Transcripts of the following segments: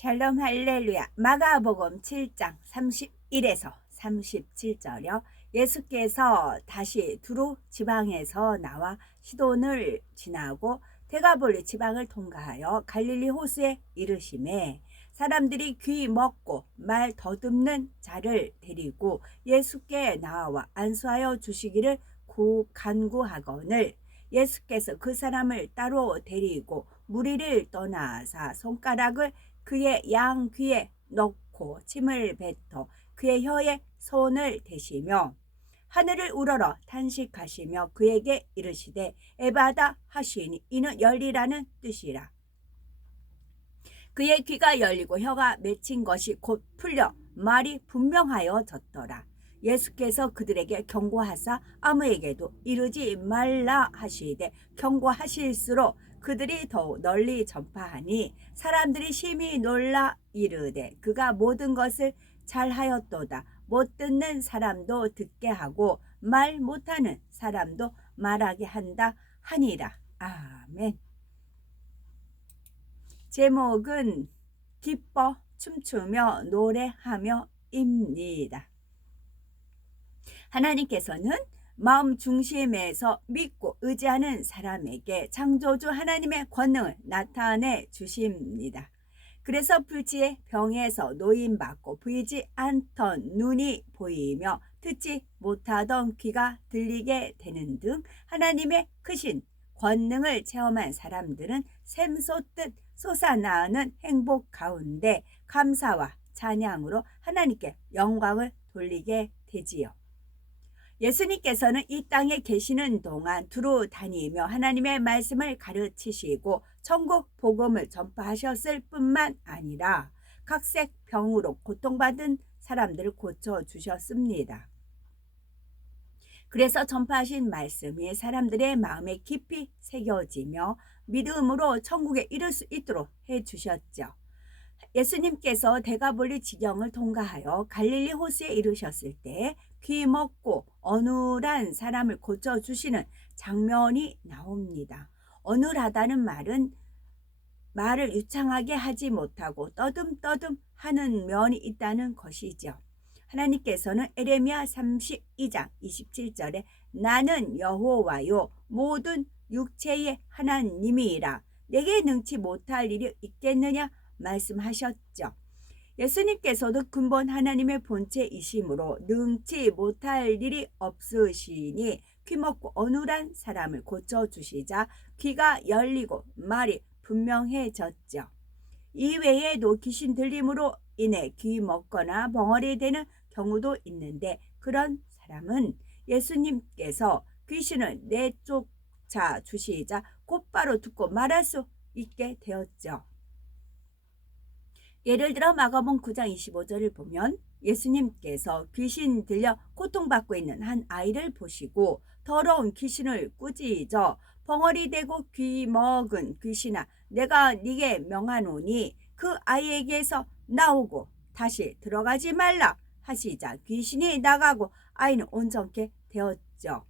샬롬 할렐루야. 마가복음 7장 31에서 37절이요. 예수께서 다시 두로 지방에서 나와 시돈을 지나고 데가볼리 지방을 통과하여 갈릴리 호수에 이르시매 사람들이 귀 먹고 말 더듬는 자를 데리고 예수께 나와 안수하여 주시기를 간구하거늘 예수께서 그 사람을 따로 데리고 무리를 떠나사 손가락을 그의 양 귀에 넣고 침을 뱉어 그의 혀에 손을 대시며 하늘을 우러러 탄식하시며 그에게 이르시되 에바다 하시니 이는 열리라는 뜻이라. 그의 귀가 열리고 혀가 맺힌 것이 곧 풀려 말이 분명하여졌더라. 예수께서 그들에게 경고하사 아무에게도 이르지 말라 하시되 경고하실수록 그들이 더욱 널리 전파하니 사람들이 심히 놀라 이르되 그가 모든 것을 잘하였도다. 못 듣는 사람도 듣게 하고 말 못하는 사람도 말하게 한다 하니라. 아멘. 제목은 기뻐 춤추며 노래하며 입니다. 하나님께서는 마음 중심에서 믿고 의지하는 사람에게 창조주 하나님의 권능을 나타내 주십니다. 그래서 불치의 병에서 노임받고 보이지 않던 눈이 보이며 듣지 못하던 귀가 들리게 되는 등 하나님의 크신 권능을 체험한 사람들은 샘솟듯 솟아나는 행복 가운데 감사와 찬양으로 하나님께 영광을 돌리게 되지요. 예수님께서는 이 땅에 계시는 동안 두루 다니며 하나님의 말씀을 가르치시고 천국 복음을 전파하셨을 뿐만 아니라 각색 병으로 고통받은 사람들을 고쳐주셨습니다. 그래서 전파하신 말씀이 사람들의 마음에 깊이 새겨지며 믿음으로 천국에 이를 수 있도록 해주셨죠. 예수님께서 데가볼리 지경을 통과하여 갈릴리 호수에 이르셨을 때 귀 먹고 어눌한 사람을 고쳐주시는 장면이 나옵니다. 어눌하다는 말은 말을 유창하게 하지 못하고 떠듬떠듬 하는 면이 있다는 것이죠. 하나님께서는 에레미야 32장 27절에 나는 여호와요 모든 육체의 하나님이라 내게 능치 못할 일이 있겠느냐 말씀하셨죠. 예수님께서도 근본 하나님의 본체이심으로 능치 못할 일이 없으시니 귀먹고 어눌한 사람을 고쳐주시자 귀가 열리고 말이 분명해졌죠. 이외에도 귀신 들림으로 인해 귀 먹거나 벙어리 되는 경우도 있는데 그런 사람은 예수님께서 귀신을 내쫓아 주시자 곧바로 듣고 말할 수 있게 되었죠. 예를 들어 마가복음 9장 25절을 보면 예수님께서 귀신 들려 고통받고 있는 한 아이를 보시고 더러운 귀신을 꾸짖어 벙어리 되고 귀 먹은 귀신아 내가 네게 명하노니 그 아이에게서 나오고 다시 들어가지 말라 하시자 귀신이 나가고 아이는 온전케 되었죠.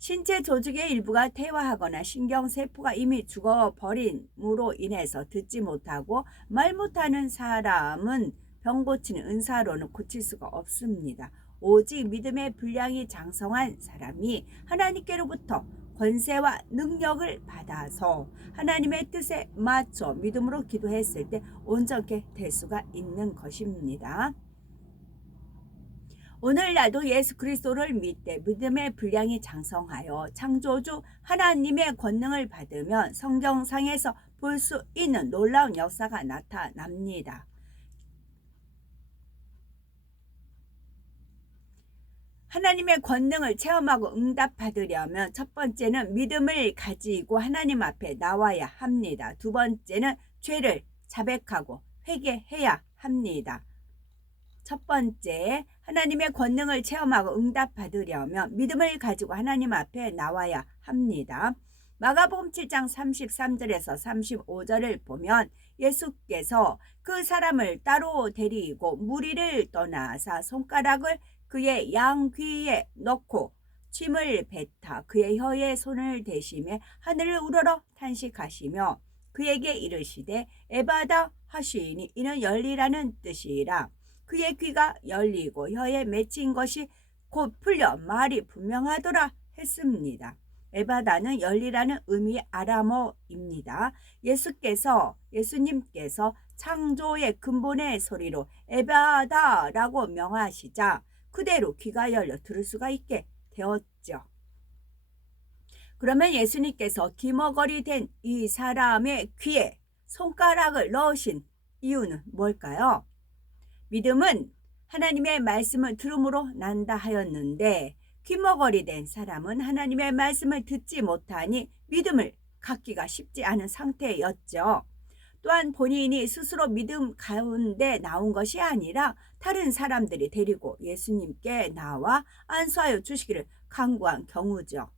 신체 조직의 일부가 퇴화하거나 신경세포가 이미 죽어버림으로 인해서 듣지 못하고 말 못하는 사람은 병 고치는 은사로는 고칠 수가 없습니다. 오직 믿음의 분량이 장성한 사람이 하나님께로부터 권세와 능력을 받아서 하나님의 뜻에 맞춰 믿음으로 기도했을 때 온전케 될 수가 있는 것입니다. 오늘날도 예수 그리스도를 믿되 믿음의 분량이 장성하여 창조주 하나님의 권능을 받으면 성경상에서 볼 수 있는 놀라운 역사가 나타납니다. 하나님의 권능을 체험하고 응답받으려면 첫 번째는 믿음을 가지고 하나님 앞에 나와야 합니다. 두 번째는 죄를 자백하고 회개해야 합니다. 첫 번째, 하나님의 권능을 체험하고 응답받으려면 믿음을 가지고 하나님 앞에 나와야 합니다. 마가복음 7장 33절에서 35절을 보면 예수께서 그 사람을 따로 데리고 무리를 떠나사 손가락을 그의 양 귀에 넣고 침을 뱉어 그의 혀에 손을 대시며 하늘을 우러러 탄식하시며 그에게 이르시되 에바다 하시니 이는 열리라는 뜻이라. 그의 귀가 열리고 혀에 맺힌 것이 곧 풀려 말이 분명하더라 했습니다. 에바다는 열리라는 의미의 아람어입니다. 예수님께서 창조의 근본의 소리로 에바다라고 명하시자 그대로 귀가 열려 들을 수가 있게 되었죠. 그러면 예수님께서 기머거리 된 이 사람의 귀에 손가락을 넣으신 이유는 뭘까요? 믿음은 하나님의 말씀을 들음으로 난다 하였는데 귀머거리 된 사람은 하나님의 말씀을 듣지 못하니 믿음을 갖기가 쉽지 않은 상태였죠. 또한 본인이 스스로 믿음 가운데 나온 것이 아니라 다른 사람들이 데리고 예수님께 나와 안수하여 주시기를 간구한 경우죠.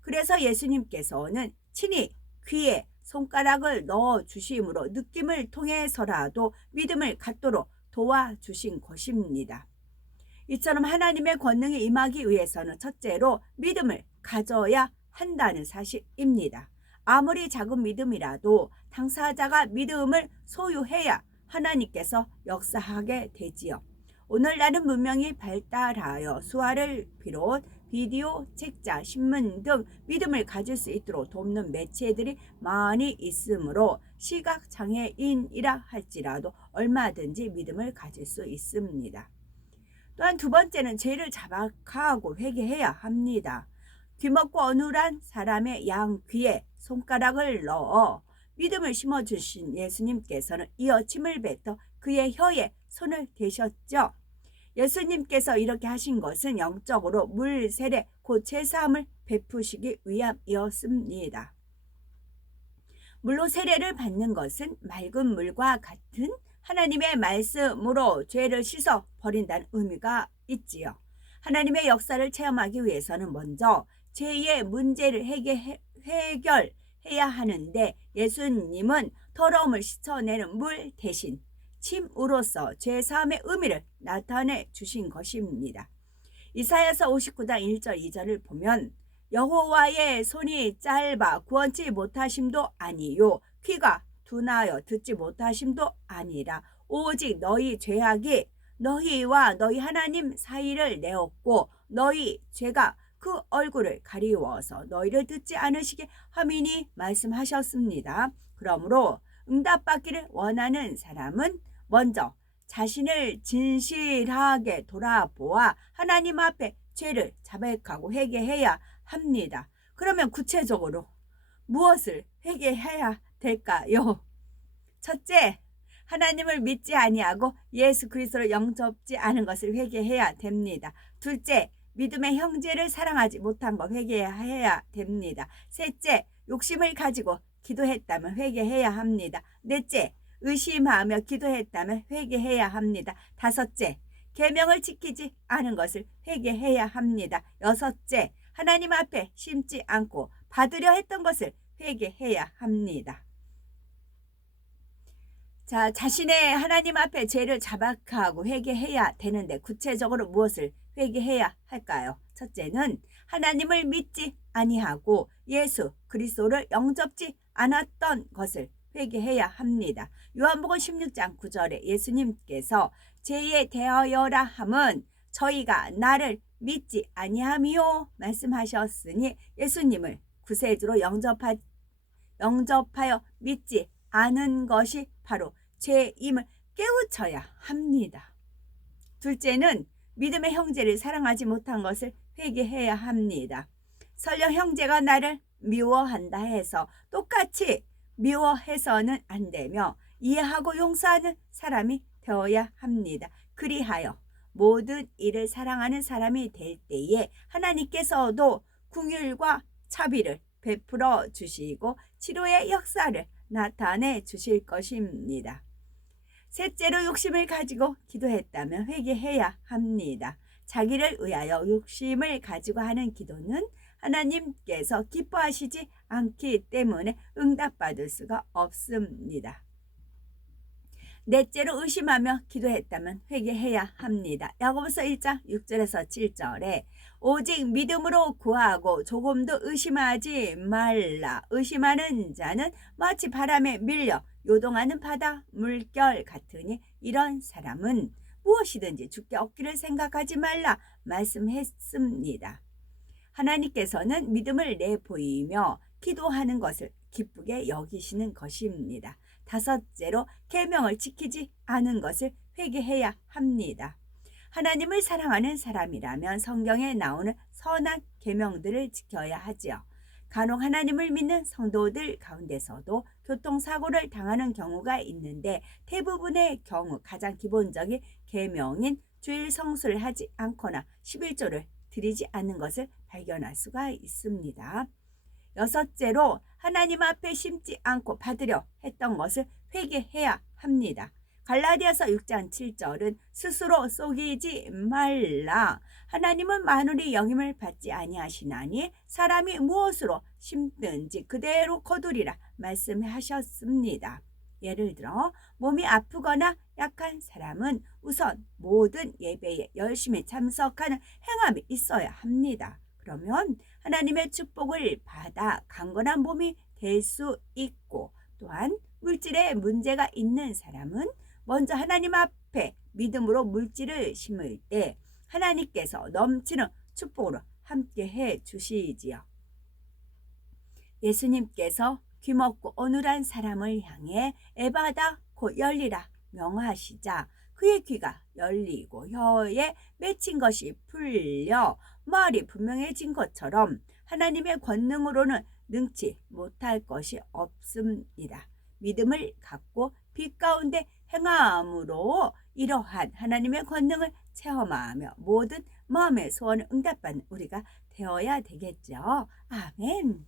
그래서 예수님께서는 친히 귀에 손가락을 넣어 주심으로 느낌을 통해서라도 믿음을 갖도록 도와주신 것입니다. 이처럼 하나님의 권능이 임하기 위해서는 첫째로 믿음을 가져야 한다는 사실입니다. 아무리 작은 믿음이라도 당사자가 믿음을 소유해야 하나님께서 역사하게 되지요. 오늘날은 문명이 발달하여 수화를 비롯 비디오, 책자, 신문 등 믿음을 가질 수 있도록 돕는 매체들이 많이 있으므로 시각장애인이라 할지라도 얼마든지 믿음을 가질 수 있습니다. 또한 두 번째는 죄를 자박하고 회개해야 합니다. 귀먹고 어눌한 사람의 양 귀에 손가락을 넣어 믿음을 심어주신 예수님께서는 이어 침을 뱉어 그의 혀에 손을 대셨죠. 예수님께서 이렇게 하신 것은 영적으로 물 세례 곧 제사함을 베푸시기 위함이었습니다. 물로 세례를 받는 것은 맑은 물과 같은 하나님의 말씀으로 죄를 씻어 버린다는 의미가 있지요. 하나님의 역사를 체험하기 위해서는 먼저 죄의 문제를 해결해야 하는데 예수님은 더러움을 씻어내는 물 대신 침으로써 죄사함의 의미를 나타내 주신 것입니다. 이사야서 59장 1절 2절을 보면 여호와의 손이 짧아 구원치 못하심도 아니요 귀가 둔하여 듣지 못하심도 아니라 오직 너희 죄악이 너희와 너희 하나님 사이를 내었고 너희 죄가 그 얼굴을 가리워서 너희를 듣지 않으시게 함이니 말씀하셨습니다. 그러므로 응답받기를 원하는 사람은 먼저 자신을 진실하게 돌아보아 하나님 앞에 죄를 자백하고 회개해야 합니다. 그러면 구체적으로 무엇을 회개해야 될까요? 첫째, 하나님을 믿지 아니하고 예수 그리스도를 영접지 않은 것을 회개해야 됩니다. 둘째, 믿음의 형제를 사랑하지 못한 것 회개해야 됩니다. 셋째, 욕심을 가지고 기도했다면 회개해야 합니다. 넷째, 의심하며 기도했다면 회개해야 합니다. 다섯째, 계명을 지키지 않은 것을 회개해야 합니다. 여섯째, 하나님 앞에 심지 않고 받으려 했던 것을 회개해야 합니다. 자, 자신의 하나님 앞에 죄를 자박하고 회개해야 되는데 구체적으로 무엇을 회개해야 할까요? 첫째는 하나님을 믿지 아니하고 예수 그리스도를 영접지 않았던 것을 회개해야 합니다. 요한복음 16장 9절에 예수님께서 죄에 대하여라 함은 저희가 나를 믿지 아니함이요 말씀하셨으니 예수님을 구세주로 영접하여 믿지 않은 것이 바로 죄임을 깨우쳐야 합니다. 둘째는 믿음의 형제를 사랑하지 못한 것을 회개해야 합니다. 설령 형제가 나를 미워한다 해서 똑같이 미워해서는 안 되며 이해하고 용서하는 사람이 되어야 합니다. 그리하여 모든 일을 사랑하는 사람이 될 때에 하나님께서도 긍휼과 자비를 베풀어 주시고 치료의 역사를 나타내 주실 것입니다. 셋째로 욕심을 가지고 기도했다면 회개해야 합니다. 자기를 위하여 욕심을 가지고 하는 기도는 하나님께서 기뻐하시지 않기 때문에 응답받을 수가 없습니다. 넷째로 의심하며 기도했다면 회개해야 합니다. 야고보서 1장 6절에서 7절에 오직 믿음으로 구하고 조금도 의심하지 말라. 의심하는 자는 마치 바람에 밀려 요동하는 바다 물결 같으니 이런 사람은 무엇이든지 주께 얻기를 생각하지 말라 말씀했습니다. 하나님께서는 믿음을 내보이며 기도하는 것을 기쁘게 여기시는 것입니다. 다섯째로 계명을 지키지 않은 것을 회개해야 합니다. 하나님을 사랑하는 사람이라면 성경에 나오는 선한 계명들을 지켜야 하지요. 간혹 하나님을 믿는 성도들 가운데서도 교통사고를 당하는 경우가 있는데 대부분의 경우 가장 기본적인 계명인 주일 성수를 하지 않거나 11조를 드리지 않는 것을 발견할 수가 있습니다. 여섯째로 하나님 앞에 심지 않고 받으려 했던 것을 회개해야 합니다. 갈라디아서 6장 7절은 스스로 속이지 말라. 하나님은 만물이 영임을 받지 아니하시나니 사람이 무엇으로 심든지 그대로 거두리라 말씀하셨습니다. 예를 들어 몸이 아프거나 약한 사람은 우선 모든 예배에 열심히 참석하는 행함이 있어야 합니다. 그러면 하나님의 축복을 받아 강건한 몸이 될 수 있고, 또한 물질에 문제가 있는 사람은 먼저 하나님 앞에 믿음으로 물질을 심을 때 하나님께서 넘치는 축복으로 함께해 주시지요. 예수님께서 귀먹고 어눌한 사람을 향해 에바다 곧 열리라 명하시자 그의 귀가 열리고 혀에 맺힌 것이 풀려 말이 분명해진 것처럼 하나님의 권능으로는 능치 못할 것이 없습니다. 믿음을 갖고 빛 가운데 행함으로 이러한 하나님의 권능을 체험하며 모든 마음의 소원을 응답받는 우리가 되어야 되겠죠. 아멘.